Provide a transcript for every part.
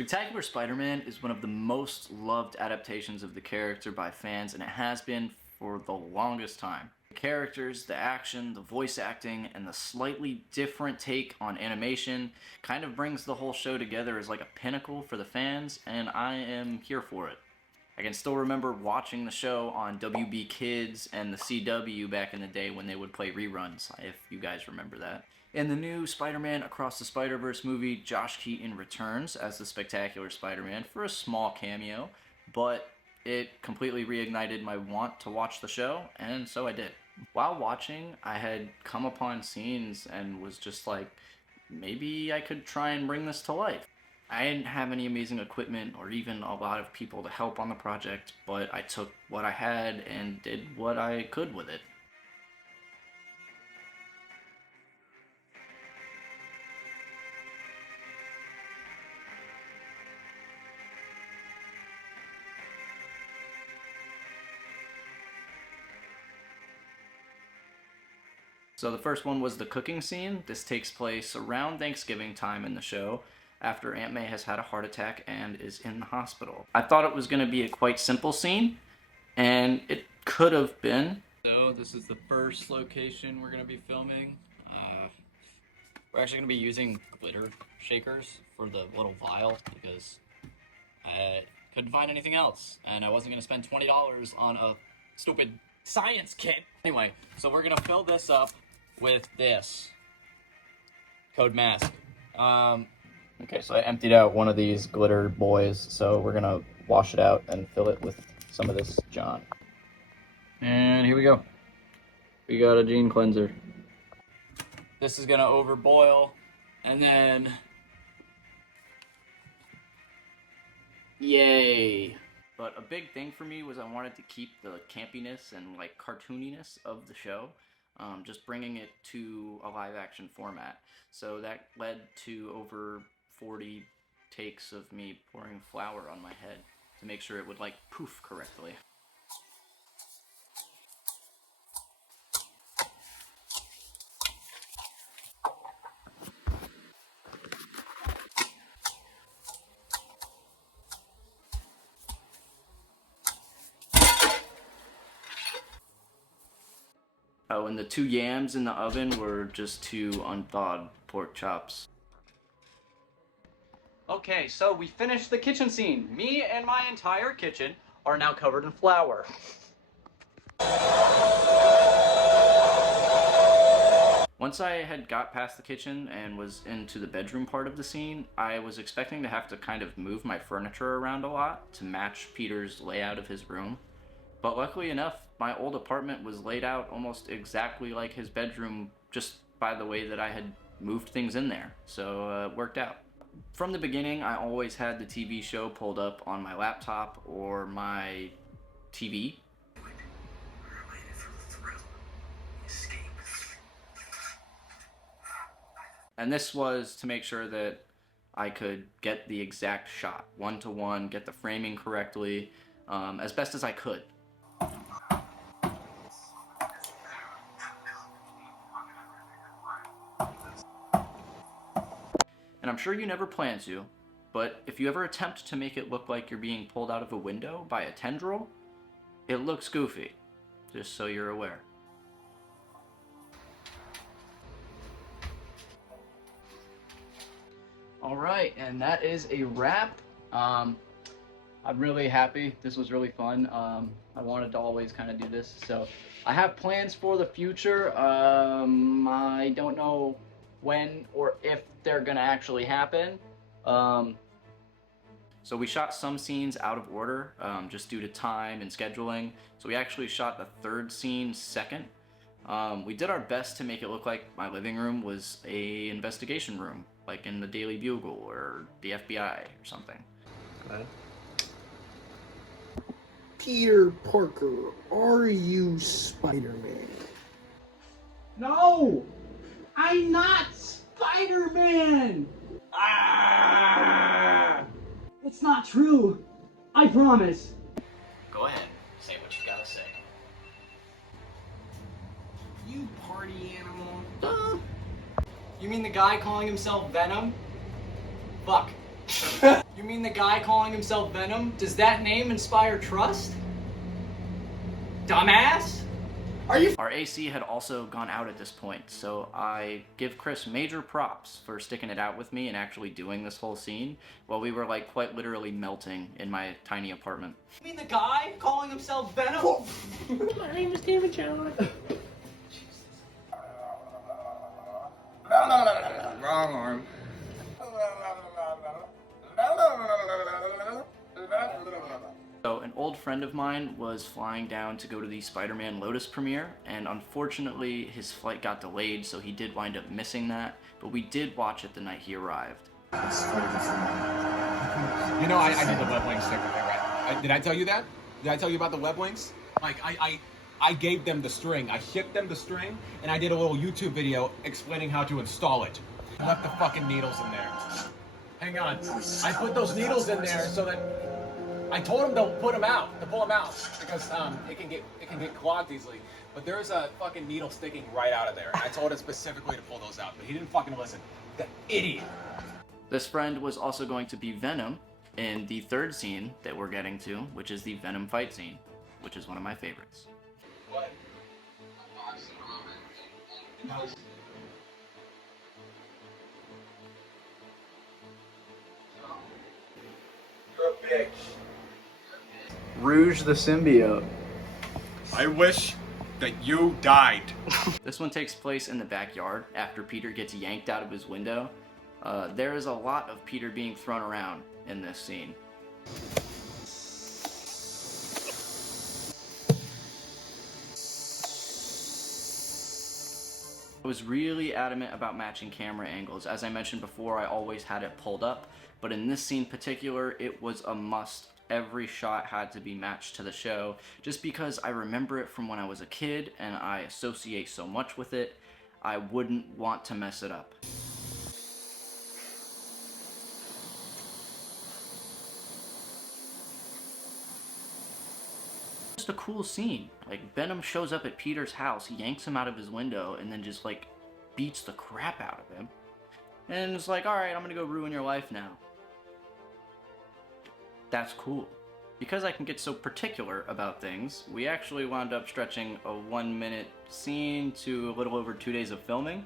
Spectacular Spider-Man is one of the most loved adaptations of the character by fans, and it has been for the longest time. The characters, the action, the voice acting, and the slightly different take on animation kind of brings the whole show together as like a pinnacle for the fans, and I am here for it. I can still remember watching the show on WB Kids and the CW back in the day when they would play reruns, if you guys remember that. In the new Spider-Man Across the Spider-Verse movie, Josh Keaton returns as the Spectacular Spider-Man for a small cameo, but it completely reignited my want to watch the show, and so I did. While watching, I had come upon scenes and was just like, maybe I could try and bring this to life. I didn't have any amazing equipment or even a lot of people to help on the project, but I took what I had and did what I could with it. So the first one was the cooking scene. This takes place around Thanksgiving time in the show, after Aunt May has had a heart attack and is in the hospital. I thought it was going to be a quite simple scene, and it could have been. So this is the first location we're going to be filming. We're actually going to be using glitter shakers for the little vial because I couldn't find anything else, and I wasn't going to spend $20 on a stupid science kit. Anyway, so we're going to fill this up with this Code Mask. Okay, so I emptied out one of these glitter boys, so we're gonna wash it out and fill it with some of this John. And here we go. We got a gene cleanser. This is gonna overboil, and then... yay! But a big thing for me was I wanted to keep the campiness and like cartooniness of the show, just bringing it to a live action format. So that led to over 40 takes of me pouring flour on my head to make sure it would like poof correctly. Oh, and the 2 yams in the oven were just 2 unthawed pork chops. Okay, so we finished the kitchen scene. Me and my entire kitchen are now covered in flour. Once I had got past the kitchen and was into the bedroom part of the scene, I was expecting to have to kind of move my furniture around a lot to match Peter's layout of his room. But luckily enough, my old apartment was laid out almost exactly like his bedroom, just by the way that I had moved things in there, so it worked out. From the beginning, I always had the TV show pulled up on my laptop or my TV. And this was to make sure that I could get the exact shot, one-to-one, get the framing correctly, as best as I could. And I'm sure you never plan to, but if you ever attempt to make it look like you're being pulled out of a window by a tendril, it looks goofy, just so you're aware. Alright, and that is a wrap. I'm really happy. This was really fun. I wanted to always kind of do this, so I have plans for the future. I don't know when or if they're gonna actually happen. So we shot some scenes out of order, just due to time and scheduling. So we actually shot the 3rd scene second. We did our best to make it look like my living room was a investigation room, like in the Daily Bugle or the FBI or something. Go ahead. Peter Parker, are you Spider-Man? No! I'm not Spider-Man! Ah! It's not true. I promise. Go ahead, say what you gotta say. You party animal. You mean the guy calling himself Venom? Fuck. You mean the guy calling himself Venom? Does that name inspire trust? Dumbass? Our AC had also gone out at this point, so I give Chris major props for sticking it out with me and actually doing this whole scene while we were like quite literally melting in my tiny apartment. You mean the guy calling himself Venom? My name is David John. Wrong arm. So an old friend of mine was flying down to go to the Spider-Man Lotus premiere, and unfortunately his flight got delayed, so he did wind up missing that, but we did watch it the night he arrived. You know, I did the web wings thing, right? Did I tell you that? Did I tell you about the web wings? Like, I gave them the string. I shipped them the string, and I did a little YouTube video explaining how to install it. I left the fucking needles in there. Hang on. I put those needles in there so that I told him to pull them out, because it can get clogged easily. But there's a fucking needle sticking right out of there, and I told him specifically to pull those out, but he didn't fucking listen. The idiot. This friend was also going to be Venom in the third scene that we're getting to, which is the Venom fight scene, which is one of my favorites. What? You're a bitch. Rouge the symbiote. I wish that you died. This one takes place in the backyard after Peter gets yanked out of his window. There is a lot of Peter being thrown around in this scene. I was really adamant about matching camera angles. As I mentioned before, I always had it pulled up, but in this scene in particular, it was a must. Every shot had to be matched to the show, just because I remember it from when I was a kid and I associate so much with it. I wouldn't want to mess it up. Just a cool scene. Like, Venom shows up at Peter's house, he yanks him out of his window, and then just like beats the crap out of him. And it's like, alright, I'm gonna go ruin your life now. That's cool. Because I can get so particular about things, we actually wound up stretching a 1-minute scene to a little over 2 days of filming.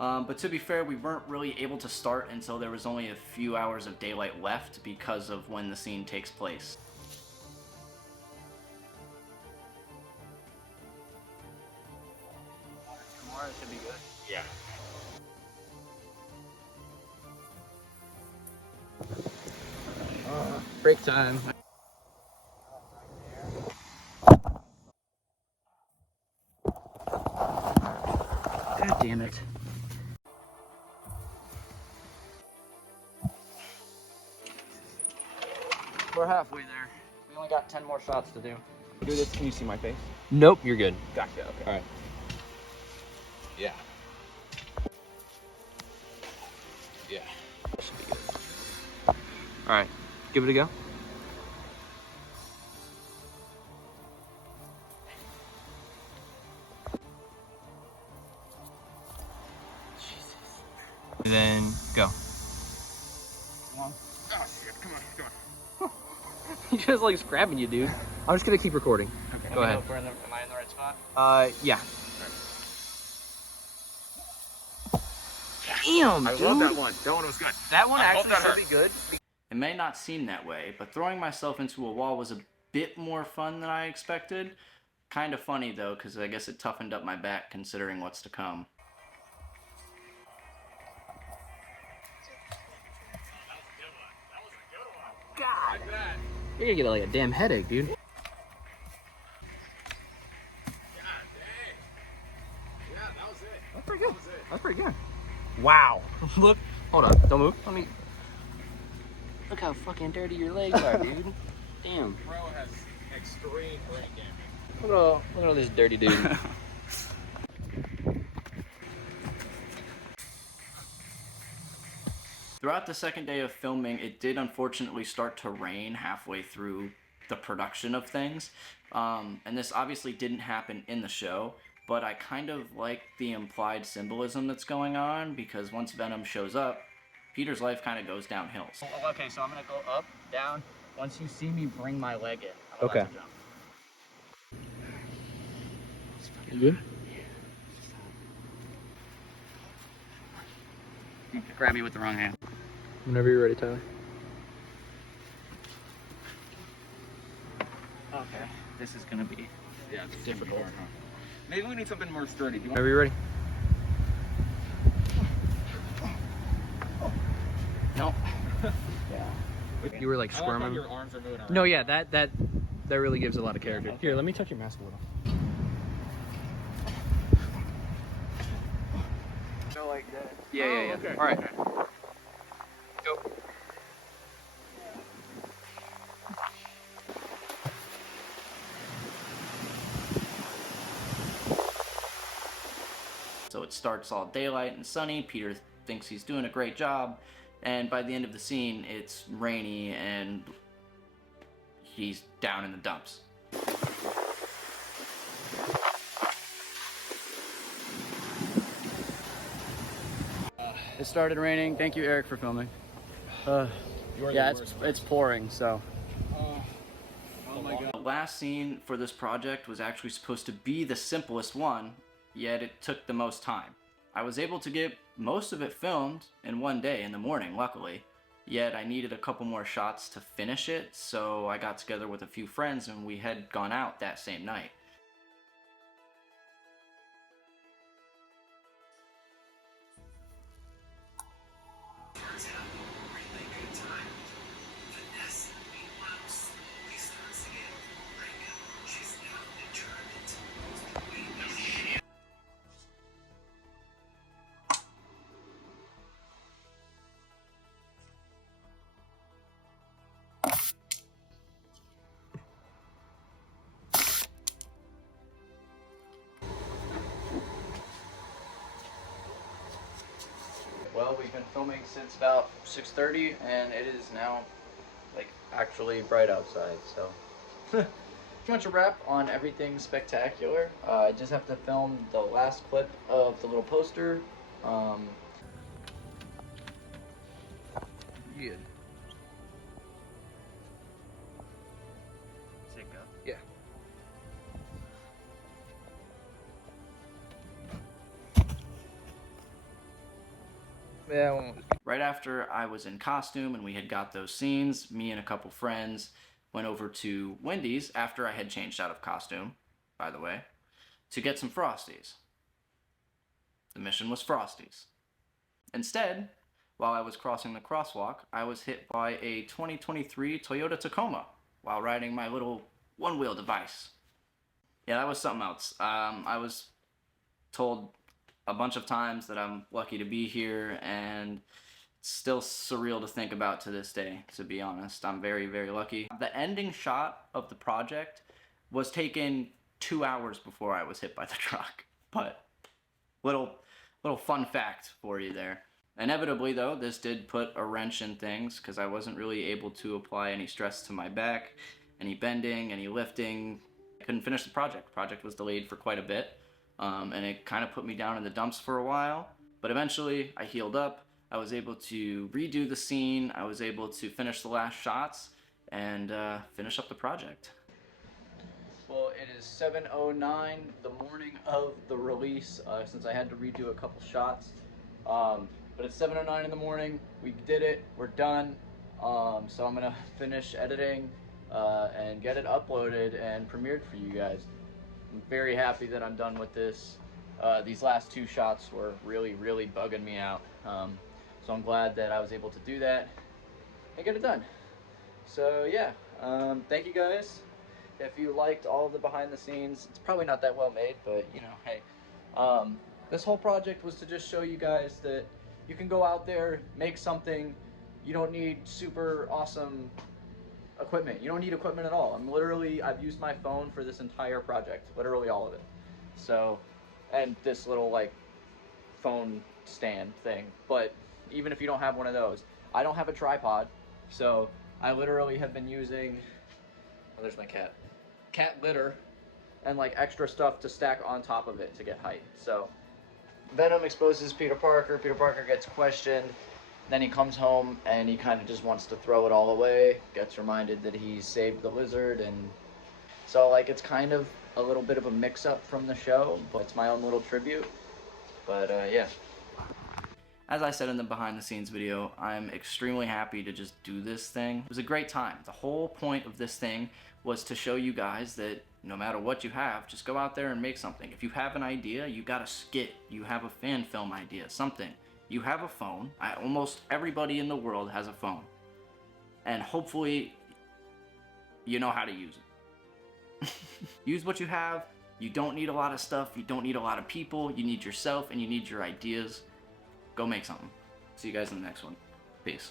But to be fair, we weren't really able to start until there was only a few hours of daylight left because of when the scene takes place. Tomorrow should be good. Yeah. Break time. God damn it. We're halfway there. We only got 10 more shots to do. Do this. Can you see my face? Nope, you're good. Gotcha. Okay. All right. Yeah. Yeah. Should be good. Alright, give it a go. And then go. Oh shit! Come on. He just likes grabbing you, dude. I'm just gonna keep recording. Okay. Go ahead. Am I in the right spot? Yeah. Damn, I dude. love that one. That one was good. That one I hope actually that should hurt. be good. It may not seem that way, but throwing myself into a wall was a bit more fun than I expected. Kind of funny though, because I guess it toughened up my back considering what's to come. God. You're gonna get like a damn headache, dude. God dang. Yeah, that was it. That's pretty good. That was it. That's pretty good. Wow. Look. Hold on. Don't move. Let me. Look how fucking dirty your legs are, dude. Damn. Bro has extreme brain damage. Look at all this dirty dude. Throughout the second day of filming, it did unfortunately start to rain halfway through the production of things. And this obviously didn't happen in the show, but I kind of like the implied symbolism that's going on, because once Venom shows up, Peter's life kind of goes downhill. Okay, so I'm gonna go up, down. Once you see me, bring my leg in. I'm Okay. allowed to jump. You good? Grab me with the wrong hand. Whenever you're ready, Tyler. Okay, this is gonna be difficult. Maybe we need something more sturdy. Do you want Whenever you're ready. No. You were like I like how squirming. your arms are moving around. No, yeah, that really gives a lot of character. Here, let me touch your mask a little. Go like that. Yeah. okay. All right. Go. So it starts all daylight and sunny. Peter thinks he's doing a great job, and by the end of the scene, it's rainy and he's down in the dumps. It started raining. Thank you, Eric, for filming. Yeah, it's pouring, so. Oh my god. The last scene for this project was actually supposed to be the simplest one, yet it took the most time. I was able to get most of it filmed in one day in the morning, luckily, yet I needed a couple more shots to finish it, so I got together with a few friends and we had gone out that same night. Well, we've been filming since about 6:30, and it is now, like, actually bright outside, so. Pretty much a wrap on everything spectacular. I just have to film the last clip of the little poster. Good. Sick up. Yeah. Yeah, I won't. Right after I was in costume and we had got those scenes, me and a couple friends went over to Wendy's after I had changed out of costume, by the way, to get some Frosties. The mission was Frosties. Instead, while I was crossing the crosswalk, I was hit by a 2023 Toyota Tacoma while riding my little one-wheel device. Yeah, that was something else. I was told a bunch of times that I'm lucky to be here, and it's still surreal to think about to this day, to be honest. I'm very, very lucky. The ending shot of the project was taken 2 hours before I was hit by the truck, but little fun fact for you there. Inevitably, though, this did put a wrench in things because I wasn't really able to apply any stress to my back, any bending, any lifting. I couldn't finish the project. The project was delayed for quite a bit. And it kind of put me down in the dumps for a while, but eventually I healed up. I was able to redo the scene. I was able to finish the last shots and finish up the project. Well, it is 7:09, the morning of the release, since I had to redo a couple shots. But it's 7:09 in the morning. We did it. We're done. So I'm gonna finish editing and get it uploaded and premiered for you guys. I'm very happy that I'm done with this. These last two shots were really, really bugging me out. So I'm glad that I was able to do that and get it done. So yeah, thank you guys. If you liked all of the behind the scenes, it's probably not that well made, but you know, hey. This whole project was to just show you guys that you can go out there, make something. You don't need super awesome equipment. You don't need equipment at all. I've used my phone for this entire project, literally all of it. So, and this little like phone stand thing. But even if you don't have one of those, I don't have a tripod, so I literally have been using, oh, there's my cat litter and like extra stuff to stack on top of it to get height. So Venom exposes Peter Parker. Peter Parker gets questioned, Then he comes home and he kind of just wants to throw it all away, gets reminded that he saved the lizard, and so like it's kind of a little bit of a mix-up from the show, but it's my own little tribute. But yeah. As I said in the behind the scenes video, I'm extremely happy to just do this thing. It was a great time. The whole point of this thing was to show you guys that no matter what you have, just go out there and make something. If you have an idea, you got a skit, you have a fan film idea, something. You have a phone. Almost everybody in the world has a phone. And hopefully, you know how to use it. Use what you have. You don't need a lot of stuff. You don't need a lot of people. You need yourself and you need your ideas. Go make something. See you guys in the next one. Peace.